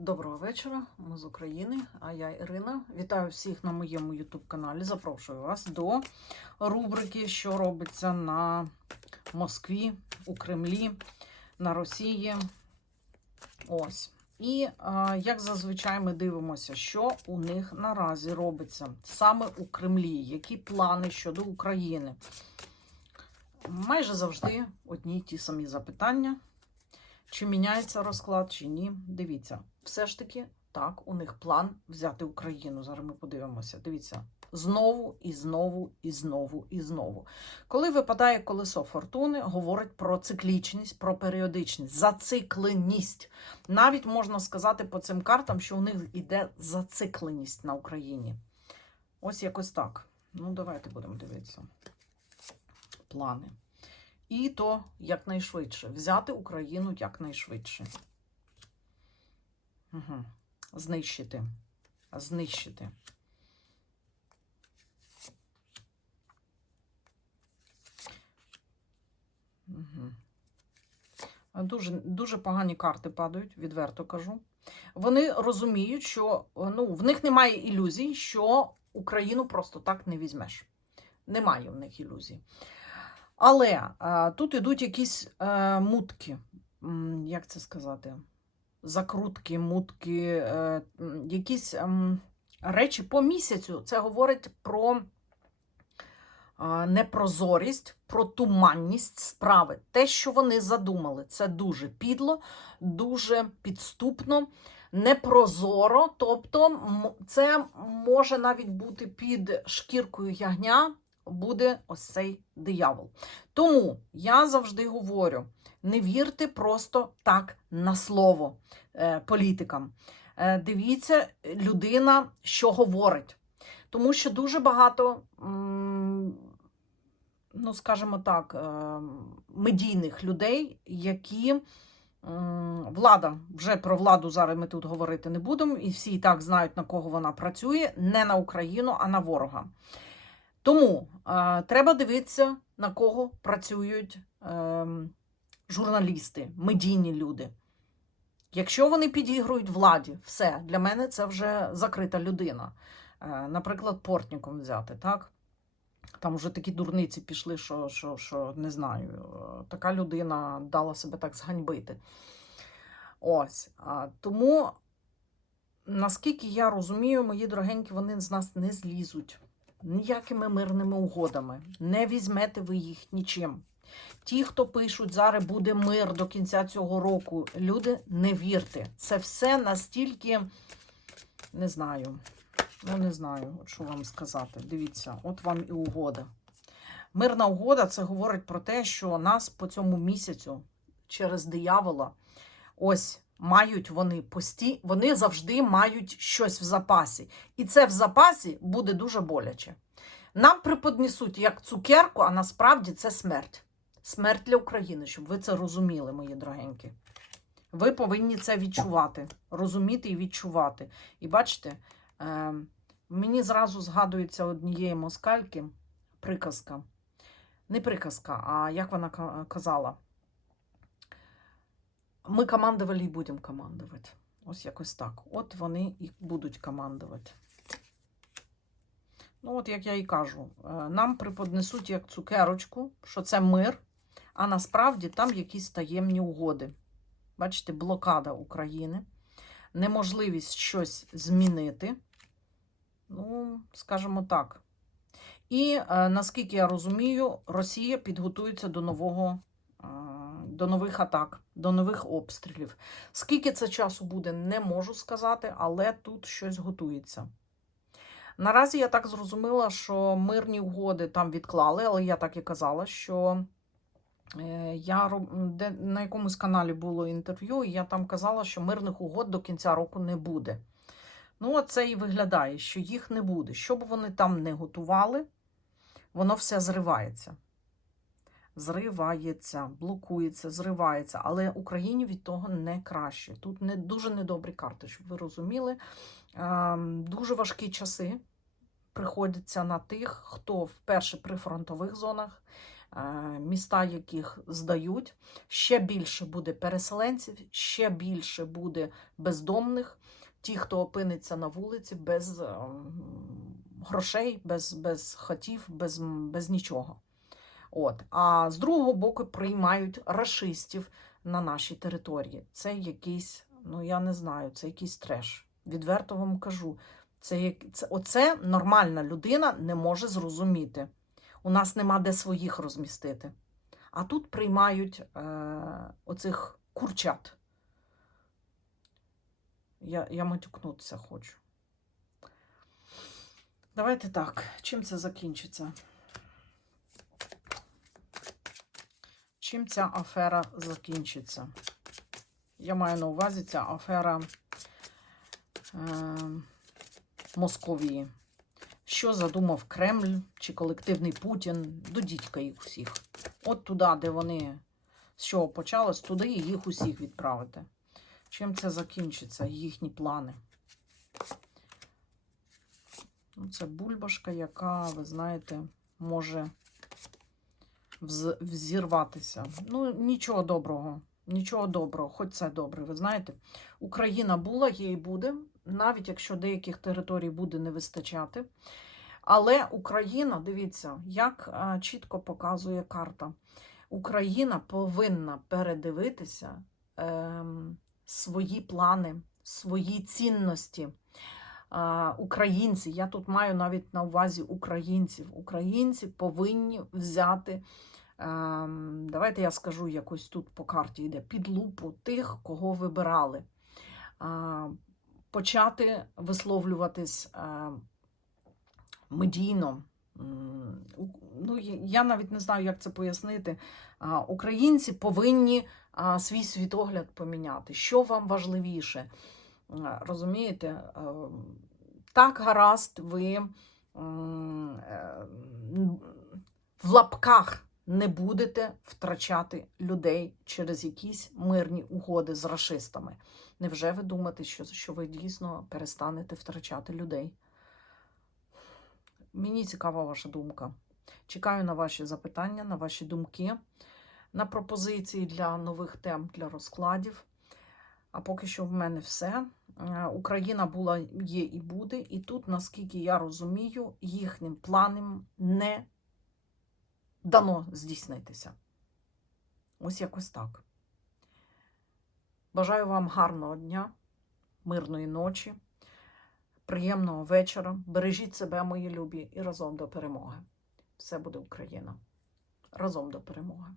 Доброго вечора, ми з України, а я Ірина. Вітаю всіх на моєму YouTube-каналі. Запрошую вас до рубрики, що робиться на Москві, у Кремлі, на Росії. Ось. І як зазвичай ми дивимося, що у них наразі робиться саме у Кремлі, які плани щодо України. Майже завжди одні й ті самі запитання. Чи міняється розклад, чи ні. Дивіться, все ж таки, так, у них план взяти Україну. Зараз ми подивимося. Дивіться, знову і знову, і знову, і знову. Коли випадає колесо фортуни, говорить про циклічність, про періодичність, зацикленість. Навіть можна сказати по цим картам, що у них йде зацикленість на Україні. Ось якось так. Ну, давайте будемо дивитися. Плани. І то якнайшвидше. Взяти Україну якнайшвидше. Угу. Знищити. Знищити. Угу. Дуже, дуже погані карти падають, відверто кажу. Вони розуміють, що ну, в них немає ілюзій, що Україну просто так не візьмеш. Немає в них ілюзій. Але а, тут ідуть якісь е, мутки, як це сказати? Закрутки, мутки, е, якісь ем, речі по місяцю. Це говорить про а, непрозорість, про туманність справи. Те, що вони задумали, це дуже підло, дуже підступно, непрозоро. Тобто, це може навіть бути під шкіркою ягня буде ось цей диявол. Тому я завжди говорю: не вірте просто так на слово е, політикам. Е, дивіться, людина, що говорить. Тому що дуже багато, ну, скажімо так, е, медійних людей, які. Влада, вже про владу зараз ми тут говорити не будемо, і всі і так знають, на кого вона працює, не на Україну, а на ворога. Тому е, треба дивитися, на кого працюють е, журналісти, медійні люди. Якщо вони підігрують владі, все, для мене це вже закрита людина. Е, наприклад, Портніком взяти, так? Там вже такі дурниці пішли, що, що, що не знаю, е, така людина дала себе так зганьбити. Ось. Тому, наскільки я розумію, мої дорогенькі, вони з нас не злізуть ніякими мирними угодами. Не візьмете ви їх нічим. Ті, хто пишуть, зараз буде мир до кінця цього року, люди, не вірте. Це все настільки, не знаю, ну не знаю, що вам сказати. Дивіться, от вам і угода. Мирна угода це говорить про те, що нас по цьому місяцю через диявола ось мають вони пості, вони завжди мають щось в запасі. І це в запасі буде дуже боляче. Нам преподнесуть як цукерку, а насправді це смерть. Смерть для України, щоб ви це розуміли, мої дорогенькі. Ви повинні це відчувати, розуміти і відчувати. І бачите, е, мені зразу згадується однієї москальки приказка. Не приказка, а як вона казала? Ми командували і будемо командувати. Ось якось так. От вони і будуть командувати. Ну, от як я і кажу, е, нам преподнесуть як цукерочку, що це мир, а насправді там якісь таємні угоди. Бачите, блокада України, неможливість щось змінити. Ну, скажімо так. І е, наскільки я розумію, Росія підготується до нового, е, до нових атак, до нових обстрілів. Скільки це часу буде, не можу сказати, але тут щось готується. Наразі я так зрозуміла, що мирні угоди там відклали, але я так і казала, що е, я де, на якомусь каналі було інтерв'ю, і я там казала, що мирних угод до кінця року не буде. Ну, це і виглядає, що їх не буде. Що б вони там не готували, воно все зривається. Зривається, блокується, зривається. Але Україні від того не краще. Тут не дуже недобрі карти, щоб ви розуміли. Ем, Дуже важкі часи приходяться на тих, хто вперше при фронтових зонах, е, міста, яких здають, ще більше буде переселенців, ще більше буде бездомних, ті, хто опиниться на вулиці без е, грошей, без, без хатів, без, без нічого. От. А з другого боку приймають рашистів на нашій території. Це якийсь, ну я не знаю, це якийсь треш. Відверто вам кажу. Це, це, оце нормальна людина не може зрозуміти. У нас нема де своїх розмістити. А тут приймають е, оцих курчат. Я, я матюкнутися хочу. Давайте так. Чим це закінчиться? Чим ця афера закінчиться? Я маю на увазі ця афера е, Московії. Що задумав Кремль чи колективний Путін? До дідька їх всіх. От туди, де вони з чого почалось, туди їх усіх відправити. Чим це закінчиться? Їхні плани. Ну, Це бульбашка, яка, ви знаєте, може взірватися. Ну, нічого доброго. Нічого доброго, хоч це добре. Ви знаєте, Україна була, і буде, навіть якщо деяких територій буде не вистачати. Але Україна, дивіться, як чітко показує карта. Україна повинна передивитися ем, свої плани, свої цінності. Українці, я тут маю навіть на увазі українців. Українці повинні взяти, ем, давайте я скажу, якось тут по карті йде, під лупу тих, кого вибирали. Почати висловлюватись е, медійно. Ну, я навіть не знаю, як це пояснити. Українці повинні свій світогляд поміняти. Що вам важливіше? А, Розумієте? Е, Так, гаразд, ви е, в лапках не будете втрачати людей через якісь мирні угоди з рашистами. Невже ви думаєте, що, що ви дійсно перестанете втрачати людей? Мені цікава ваша думка. Чекаю на ваші запитання, на ваші думки, на пропозиції для нових тем для розкладів. А поки що в мене все. Е, Україна була, є і буде, і тут, наскільки я розумію, їхнім планам не дано здійснитися. Ось якось так. Бажаю вам гарного дня, мирної ночі, приємного вечора. Бережіть себе, мої любі, і разом до перемоги. Все буде Україна. Разом до перемоги.